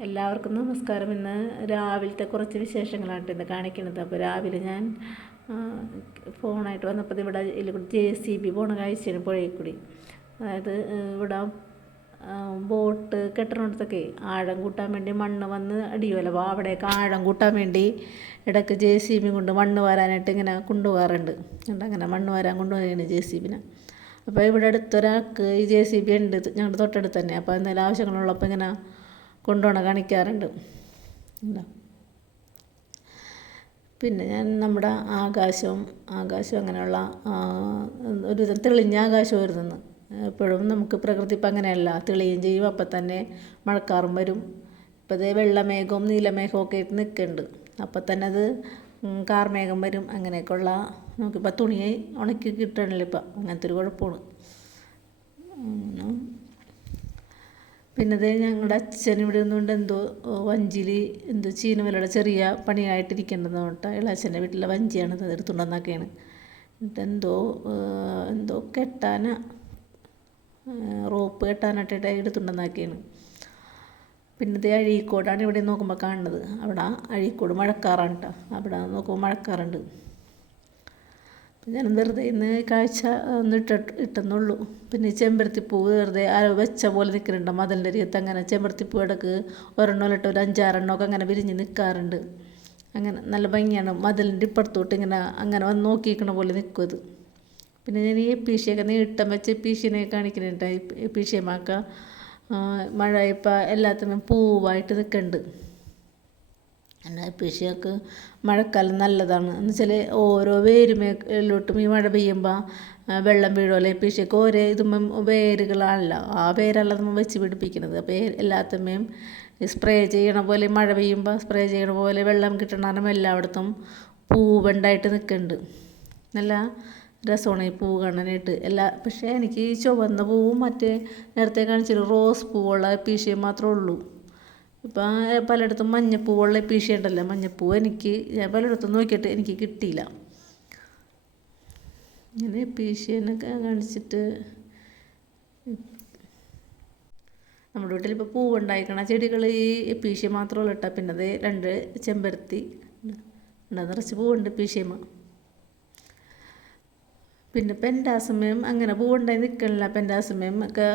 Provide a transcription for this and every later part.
എല്ലാവർക്കും നമസ്കാരം. ഇന്ന് രാവിലത്തെ കുറച്ച് വിശേഷങ്ങളാണ് ഇന്ന് കാണിക്കുന്നത്. അപ്പോൾ രാവിലെ ഞാൻ ഫോണായിട്ട് വന്നപ്പോൾ ഇവിടെ JCB പോണ കാഴ്ചയാണ് പുഴയിൽ കൂടി. അതായത് ഇവിടെ ബോട്ട് കെട്ടണോടത്തൊക്കെ ആഴം കൂട്ടാൻ വേണ്ടി മണ്ണ് വന്ന് അടിയുമല്ലോ. അപ്പോൾ അവിടെയൊക്കെ ആഴം കൂട്ടാൻ വേണ്ടി ഇടയ്ക്ക് JCB കൊണ്ട് മണ്ണ് വാരാനായിട്ട് ഇങ്ങനെ കൊണ്ടുപോകാറുണ്ട്. അങ്ങനെ മണ്ണ് വാരാൻ കൊണ്ടുപോവുകയാണ് JCBനെ. അപ്പോൾ ഇവിടെ അടുത്തൊരാൾക്ക് ഈ JCB ഉണ്ട് ഞങ്ങളുടെ തൊട്ടടുത്ത് തന്നെ. അപ്പോൾ എന്തെങ്കിലും ആവശ്യങ്ങളുള്ളപ്പോൾ ഇങ്ങനെ കൊണ്ടുപോകണ കാണിക്കാറുണ്ട്. പിന്നെ ഞാൻ നമ്മുടെ ആകാശം അങ്ങനെയുള്ള ഒരുവിധം തെളിഞ്ഞ ആകാശമായിരുന്നു. എപ്പോഴും നമുക്ക് പ്രകൃതി ഇപ്പം അങ്ങനെയല്ല, തെളിയും ചെയ്യും, അപ്പം തന്നെ മഴക്കാറും വരും. ഇപ്പം അതേ വെള്ളമേഘവും നീലമേഘവും ഒക്കെ ആയിട്ട് നിൽക്കുന്നുണ്ട്. അപ്പം തന്നെ അത് കാർമേഘം വരും. അങ്ങനെയൊക്കെയുള്ള നമുക്കിപ്പോൾ തുണി ഉണക്കി കിട്ടണില്ല. ഇപ്പം അങ്ങനത്തെ ഒരു കുഴപ്പമാണ്. പിന്നെ അത് ഞങ്ങളുടെ അച്ഛൻ ഇവിടെ നിന്നുകൊണ്ട് എന്തോ വഞ്ചിയിൽ എന്തോ ചീനവലയുടെ ചെറിയ പണിയായിട്ടിരിക്കേണ്ടതെന്ന് പറഞ്ഞിട്ട് ഇളയച്ഛൻ്റെ വീട്ടിലെ വഞ്ചിയാണ് അത് എടുത്തുകൊണ്ടുവന്നൊക്കെയാണ്. എന്നിട്ട് എന്തോ റോപ്പ് കെട്ടാനായിട്ടായിട്ട് എടുത്തുകൊണ്ടുവന്നൊക്കെയാണ്. പിന്നെ ഇത് അഴീക്കോടാണ് ഇവിടെ നോക്കുമ്പോൾ കാണുന്നത്. അവിടെ അഴീക്കോട് മഴക്കാറാണ് കേട്ടോ. അവിടെ നോക്കുമ്പോൾ മഴക്കാറുണ്ട്. ഞാൻ വെറുതെ ഇന്ന് കാഴ്ച ഒന്ന് ഇട്ടെന്നുള്ളൂ. പിന്നെ ചെമ്പരത്തിപ്പൂ വെറുതെ വെച്ച പോലെ നിൽക്കുന്നുണ്ട് മതിലിൻ്റെ അരികത്ത്. അങ്ങനെ ചെമ്പരത്തിപ്പൂ ഇടക്ക് ഒരെണ്ണമിട്ട് ഒരു 5-6 അങ്ങനെ വിരിഞ്ഞ് നിൽക്കാറുണ്ട്. അങ്ങനെ നല്ല ഭംഗിയാണ്. മതിലിൻ്റെ ഇപ്പുറത്തോട്ട് ഇങ്ങനെ അങ്ങനെ വന്ന് നോക്കിയിരിക്കണ പോലെ നിൽക്കും അത്. പിന്നെ ഞാൻ ഈ എപ്പീഷ്യയൊക്കെ നീട്ടം വെച്ച് എപ്പീഷ്യനെ കാണിക്കുന്നുണ്ട്. എപ്പീഷ്യമാക്ക മഴ ഇപ്പം എല്ലാത്തിനും പൂവായിട്ട് നിൽക്കുന്നുണ്ട്. എന്നാൽ എപ്പീഷ്യക്ക് മഴക്കാലം നല്ലതാണ്. എന്ന് വെച്ചാൽ ഓരോ വേരുമേലോട്ടും ഈ മഴ പെയ്യുമ്പോൾ വെള്ളം വീഴുമല്ലോ. എപ്പീഷ്യക്ക് ഓരോ ഇതുമ്പം വേരുകളാണല്ലോ, ആ വേരല്ല നമ്മൾ വെച്ച് പിടിപ്പിക്കുന്നത്. അപ്പോൾ എല്ലാത്തുമ്മേയും സ്പ്രേ ചെയ്യണ പോലെ മഴ പെയ്യുമ്പോൾ സ്പ്രേ ചെയ്യണ പോലെ വെള്ളം കിട്ടണം. എല്ലായിടത്തും പൂവുണ്ടായിട്ട് നിൽക്കുന്നുണ്ട്. നല്ല രസമാണ് ഈ പൂ കാണാനായിട്ട്. പക്ഷേ എനിക്ക് ഈ ചുവന്ന പൂവും മറ്റേ നേരത്തെ കാണിച്ചൊരു റോസ് പൂവുള്ള എപ്പീഷ്യ മാത്രമേ ഉള്ളൂ. ഇപ്പം പലയിടത്തും മഞ്ഞപ്പൂവുള്ള എപ്പീഷ്യ ഉണ്ടല്ലോ. മഞ്ഞപ്പൂവ് ഞാൻ പലയിടത്തും നോക്കിയിട്ട് എനിക്ക് കിട്ടിയില്ല. ഇങ്ങനെ എപ്പീഷ്യനൊക്കെ കാണിച്ചിട്ട് നമ്മുടെ വീട്ടിൽ ഇപ്പോൾ പൂവുണ്ടായിക്കണ ചെടികൾ ഈ എപ്പീഷ്യ മാത്രമല്ല കേട്ടോ. പിന്നെ അത് 2 ചെമ്പരത്തി നിറച്ച് പൂവുണ്ട് എപ്പീഷ്യമ്മ. പിന്നെ പെൻഡാസമയം അങ്ങനെ പൂവുണ്ടായി നിൽക്കണില്ല. പെൻഡാസമയം ഒക്കെ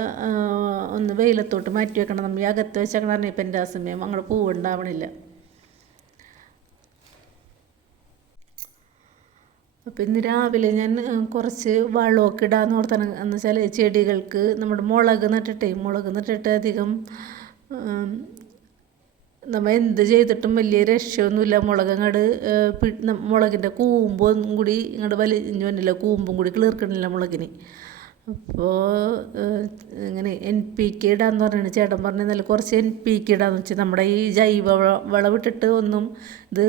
ഒന്ന് വെയിലത്തോട്ട് മാറ്റി വെക്കണം. നമ്മൾ ഈ അകത്ത് വെച്ചേക്കണ പെൻഡാസമയം അങ്ങനെ പൂവുണ്ടാവണില്ല. അപ്പം ഇന്ന് രാവിലെ ഞാൻ കുറച്ച് വളമൊക്കെ ഇടാമെന്ന് ഓർത്താണ്. എന്ന് വെച്ചാൽ ചെടികൾക്ക് നമ്മുടെ മുളക് നട്ടിട്ട് അധികം നമ്മൾ എന്ത് ചെയ്തിട്ടും വലിയ രക്ഷയൊന്നുമില്ല. മുളകിൻ്റെ കൂമ്പും കൂടി ഇങ്ങോട്ട് വലിഞ്ഞു വന്നില്ല, കൂമ്പും കൂടി കിളിർക്കണില്ല മുളകിന്. അപ്പോൾ ഇങ്ങനെ NPK ഇടാന്ന് പറഞ്ഞാണ് ചേട്ടൻ പറഞ്ഞാൽ. കുറച്ച് NPK ഇടാന്ന് വെച്ചാൽ നമ്മുടെ ഈ ജൈവ വളമിട്ടിട്ട് ഒന്നും ഇത്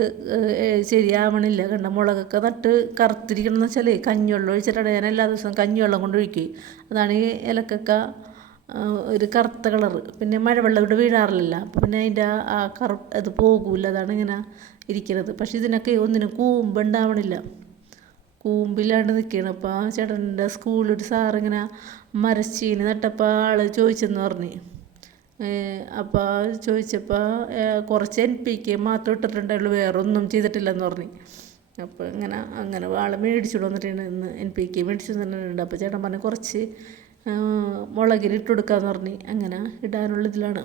ശരിയാവണില്ല. കണ്ട മുളകൊക്കെ നട്ട് കറുത്തിരിക്കണം എന്ന് വെച്ചാൽ കഞ്ഞിവെള്ളം ഒഴിച്ചിട്ടാണ് ഞാൻ എല്ലാ ദിവസവും കഞ്ഞിവെള്ളം കൊണ്ട് ഒഴിക്കുക. അതാണ് ഈ ഇലക്കൊക്കെ ഒരു കറുത്ത കളറ്. പിന്നെ മഴവെള്ളം ഇവിടെ വീഴാറില്ല. അപ്പോൾ പിന്നെ അതിൻ്റെ ആ അത് പോകില്ല. അതാണ് ഇങ്ങനെ ഇരിക്കുന്നത്. പക്ഷെ ഇതിനൊക്കെ ഒന്നിനും കൂമ്പുണ്ടാവണില്ല, കൂമ്പില്ലാണ്ട് നിൽക്കുകയാണ്. അപ്പോൾ ആ ചേട്ടൻ്റെ സ്കൂളിലൊരു സാറിങ്ങനെ മരച്ചീനി നട്ടപ്പോൾ ആൾ ചോദിച്ചെന്ന് പറഞ്ഞ്. അപ്പോൾ ചോദിച്ചപ്പോൾ കുറച്ച് NPK മാത്രം ഇട്ടിട്ടുണ്ടായുള്ളൂ, വേറെ ഒന്നും ചെയ്തിട്ടില്ലെന്ന് പറഞ്ഞ്. അപ്പോൾ അങ്ങനെ ആളെ മേടിച്ചു വന്നിട്ടുണ്ട്. ഇന്ന് NPK മേടിച്ചു തന്നിട്ടുണ്ട്. അപ്പോൾ ചേട്ടൻ പറഞ്ഞ് കുറച്ച് മുളകിൽ ഇട്ട് കൊടുക്കാമെന്ന് പറഞ്ഞ് അങ്ങനെ ഇടാനുള്ള ഇതിലാണ്.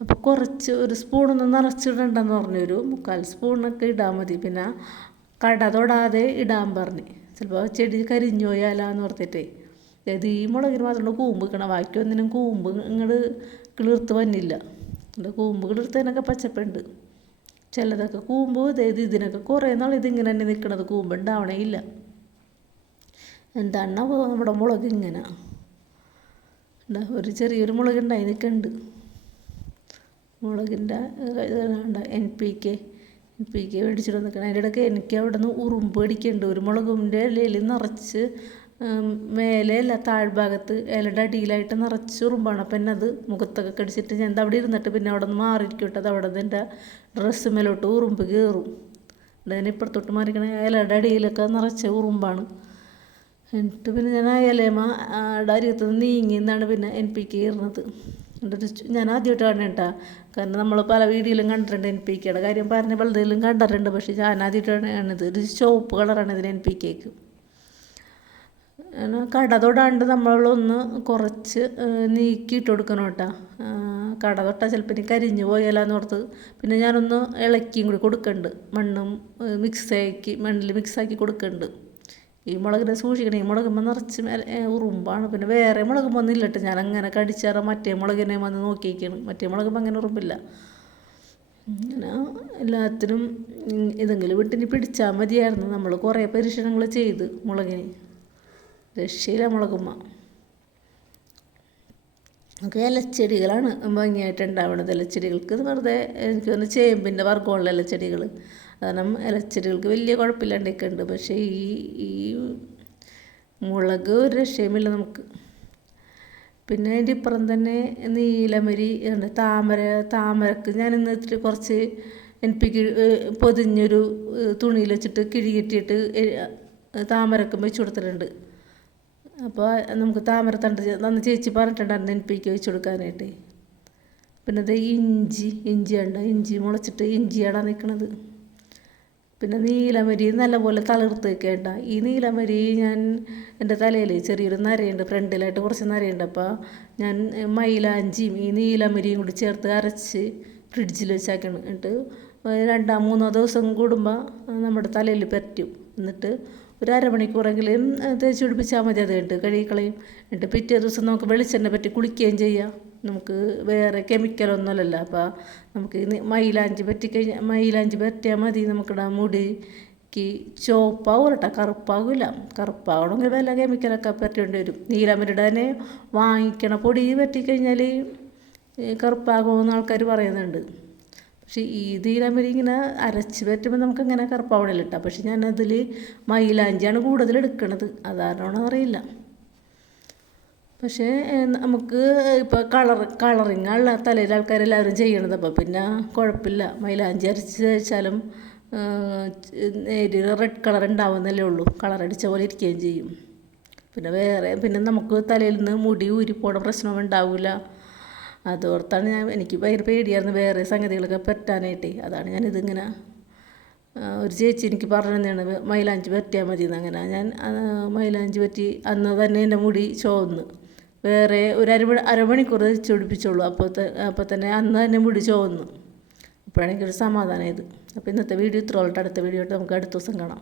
അപ്പോൾ കുറച്ച് ഒരു സ്പൂണൊന്നും നിറച്ചിടണ്ടെന്ന് പറഞ്ഞു. ഒരു 3/4 സ്പൂണൊക്കെ ഇടാൻ മതി. പിന്നെ കട തൊടാതെ ഇടാൻ പറഞ്ഞ്. ചിലപ്പോൾ ചെടി കരിഞ്ഞു പോയാലാന്ന് ഓർത്തിട്ടേ. അതായത് ഈ മുളകിന് മാത്രമേ കൂമ്പ് കിട്ടണം, ബാക്കി ഒന്നിനും കൂമ്പ് ഇങ്ങോട്ട് കിളിർത്ത് വന്നില്ല. കൂമ്പ് കിളിർത്തതിനൊക്കെ പച്ചപ്പുണ്ട്. ചിലതൊക്കെ കൂമ്പ് അതായത് ഇതിനൊക്കെ കുറേ നാൾ ഇതിങ്ങനെ തന്നെ നിൽക്കണത്, കൂമ്പ് ഉണ്ടാവണേ ഇല്ല. എന്താണ് നമ്മുടെ മുളക് ഇങ്ങനെ ഒരു ചെറിയൊരു മുളകുണ്ടായി നിൽക്കുന്നുണ്ട്. മുളകിൻ്റെ NPK മേടിച്ചിട്ട് നിൽക്കണം. അതിൻ്റെ ഇടയ്ക്ക് എനിക്ക് അവിടെ നിന്ന് ഉറുമ്പ് അടിക്കുന്നുണ്ട്. ഒരു മുളകിൻ്റെ ഇലയിൽ നിറച്ച് മേലെയല്ല താഴ്ഭാഗത്ത് ഇലയുടെ അടിയിലായിട്ട് നിറച്ച് ഉറുമ്പാണ്. അപ്പം എന്നെ അത് മുഖത്തൊക്കെ കടിച്ചിട്ട് ഞാൻ അവിടെ ഇരുന്നിട്ട് പിന്നെ അവിടെ നിന്ന് മാറിയിരിക്കട്ടെ. അത് അവിടെ നിന്ന് എൻ്റെ ഡ്രസ്സ് മേലോട്ട് ഉറുമ്പ് കയറും. അതിന് ഇപ്പുറത്തോട്ട് മാറിക്കണ ഇലയുടെ അടിയിലൊക്കെ നിറച്ച ഉറുമ്പാണ്. എന്നിട്ട് പിന്നെ ഞാൻ ആ ഇലയമ്മ അരികത്ത് നിന്ന് നീങ്ങി എന്നാണ് പിന്നെ NPK ഇടുന്നത്. ഞാൻ ആദ്യമായിട്ട് കാണണം കേട്ടോ. കാരണം നമ്മൾ പല വീഡിയോയിലും കണ്ടിട്ടുണ്ട് NPKയുടെ കാര്യം പറഞ്ഞ പലതിലും കണ്ടിട്ടുണ്ട്. പക്ഷേ ഞാൻ ആദ്യമായിട്ടാണ് ഒരു ചുവപ്പ് കളറാണ് ഇതിന് NPKക്ക്. കട തൊടാണ്ട് നമ്മളൊന്ന് കുറച്ച് നീക്കിയിട്ട് കൊടുക്കണം കേട്ടോ. കട തൊട്ടാൽ ചിലപ്പോൾ ഇനി കരിഞ്ഞു പോയാലോന്ന് ഓർത്ത് പിന്നെ ഞാനൊന്ന് ഇളക്കിയും കൂടി കൊടുക്കുന്നുണ്ട്. മണ്ണിൽ മിക്സാക്കി കൊടുക്കുന്നുണ്ട്. ഈ മുളകിനെ സൂക്ഷിക്കണം. ഈ മുളകുമ്പോൾ നിറച്ച് ഉറുമ്പാണ്. പിന്നെ വേറെ മുളകുമ്പോൾ ഒന്നും ഇല്ലട്ട്. ഞാൻ അങ്ങനെ കടിച്ചാറ മറ്റേ മുളകിനെ വന്ന് നോക്കിയിരിക്കണം. മറ്റേ മുളകുമ്പോൾ അങ്ങനെ ഉറുമ്പില്ല. അങ്ങനെ എല്ലാത്തിനും ഇതെങ്കിലും വിട്ടിനി പിടിച്ചാൽ മതിയായിരുന്നു. നമ്മൾ കുറേ പരീക്ഷണങ്ങൾ ചെയ്ത് മുളകിന് രക്ഷയില്ല മുളകുമ്മ. നമുക്ക് ഇലച്ചെടികളാണ് ഭംഗിയായിട്ട് ഉണ്ടാവുന്നത്. ഇലച്ചെടികൾക്ക് വെറുതെ എനിക്ക് തോന്നുന്നു ചേമ്പിൻ്റെ വർഗ്ഗമുള്ള ഇലച്ചെടികൾ. കാരണം ഇലച്ചെടികൾക്ക് വലിയ കുഴപ്പമില്ലാണ്ടൊക്കെ ഉണ്ട്. പക്ഷേ ഈ മുളക് ഒരു രക്ഷയുമില്ല നമുക്ക്. പിന്നെ അതിൻ്റെ ഇപ്പുറം തന്നെ നീലമരി ഉണ്ട്. താമരക്ക് ഞാൻ ഇന്ന് ഇത്തിരി കുറച്ച് NPK പൊതിഞ്ഞൊരു തുണിയിൽ വെച്ചിട്ട് കിഴി കെട്ടിയിട്ട് താമരക്കും വെച്ച് കൊടുത്തിട്ടുണ്ട്. അപ്പോൾ നമുക്ക് താമരത്തണ്ട് അന്ന് ചേച്ചി പറഞ്ഞിട്ടുണ്ടായിരുന്നു NPK വെച്ച് കൊടുക്കാനായിട്ട്. പിന്നെ അത് ഇഞ്ചി മുളച്ചിട്ട് ഇഞ്ചിയാണ് നിൽക്കുന്നത്. പിന്നെ നീലമരി നല്ലപോലെ തളിർത്ത് വെക്കേണ്ട. ഈ നീലമരി ഞാൻ എൻ്റെ തലയിൽ ചെറിയൊരു നരയുണ്ട്, ഫ്രണ്ടിലായിട്ട് കുറച്ച് നരയുണ്ട്. അപ്പോൾ ഞാൻ മൈലാഞ്ചിയും ഈ നീലമരിയും കൂടി ചേർത്ത് അരച്ച് ഫ്രിഡ്ജിൽ വെച്ചാക്കണം. എന്നിട്ട് 2-3 ദിവസം കൂടുമ്പോൾ നമ്മുടെ തലയിൽ പറ്റും. എന്നിട്ട് ഒരു അരമണിക്കൂറെങ്കിലും തേച്ച് പിടിപ്പിച്ചാൽ മതി. അത് കഴിഞ്ഞിട്ട് കഴുകിക്കളയും. എന്നിട്ട് പിറ്റേ ദിവസം നമുക്ക് വെളിച്ചെണ്ണ പറ്റി കുളിക്കുകയും ചെയ്യാം. നമുക്ക് വേറെ കെമിക്കലൊന്നുമല്ലല്ലോ. അപ്പോൾ നമുക്ക് മൈലാഞ്ചി പറ്റിയാൽ മതി. നമുക്കിവിടെ മുടിക്ക് ചുവപ്പാവും കേട്ടോ, കറുപ്പാകില്ല. കറുപ്പാവണമെങ്കിൽ വല്ല കെമിക്കലൊക്കെ പറ്റേണ്ടി വരും. നീലമരിയുടെ തന്നെ വാങ്ങിക്കണ പൊടി പറ്റിക്കഴിഞ്ഞാൽ കറുപ്പാകുമെന്ന് ആൾക്കാർ പറയുന്നുണ്ട്. പക്ഷേ ഈ നീലമരി ഇങ്ങനെ അരച്ച് പറ്റുമ്പോൾ നമുക്കങ്ങനെ കറുപ്പാവണില്ല കേട്ടോ. പക്ഷെ ഞാനതിൽ മൈലാഞ്ചിയാണ് കൂടുതൽ എടുക്കണത്. അതാരണോ അറിയില്ല. പക്ഷേ നമുക്ക് ഇപ്പോൾ കളറിങ്ങുള്ള തലയിൽ ആൾക്കാരെല്ലാവരും ചെയ്യണത്. അപ്പോൾ പിന്നെ കുഴപ്പമില്ല. മൈലാഞ്ചി അരച്ച് തേച്ചാലും നേരിയ റെഡ് കളർ ഉണ്ടാവുന്നല്ലേ ഉള്ളൂ. കളറടിച്ച പോലെ ഇരിക്കുകയും ചെയ്യും. പിന്നെ നമുക്ക് തലയിൽ നിന്ന് മുടി ഊരിപ്പോണ പ്രശ്നമൊന്നും ഉണ്ടാവില്ല. അതോർത്താണ് എനിക്ക് ഭയങ്കര പേടിയായിരുന്നു വേറെ സംഗതികളൊക്കെ പറ്റാനായിട്ടേ. അതാണ് ഞാനിതിങ്ങനെ ഒരു ചേച്ചി എനിക്ക് പറഞ്ഞു തന്നെയാണ് മൈലാഞ്ചി പറ്റിയാൽ മതി എന്ന്. അങ്ങനെ ഞാൻ മൈലാഞ്ചി പറ്റി അന്ന് തന്നെ എൻ്റെ മുടി ചുവന്ന്. വേറെ ഒരു അരമണിക്കൂർ ചുടിപ്പിച്ചുള്ളൂ. അപ്പോൾ തന്നെ അന്ന് തന്നെ മുടി ചുവന്നു. അപ്പോഴാണ് എനിക്കൊരു സമാധാനം ഇത്. അപ്പോൾ ഇന്നത്തെ വീഡിയോ ഇത്രയുള്ളൂ. അടുത്ത വീഡിയോ ആയിട്ട് നമുക്ക് അടുത്ത ദിവസം കാണാം.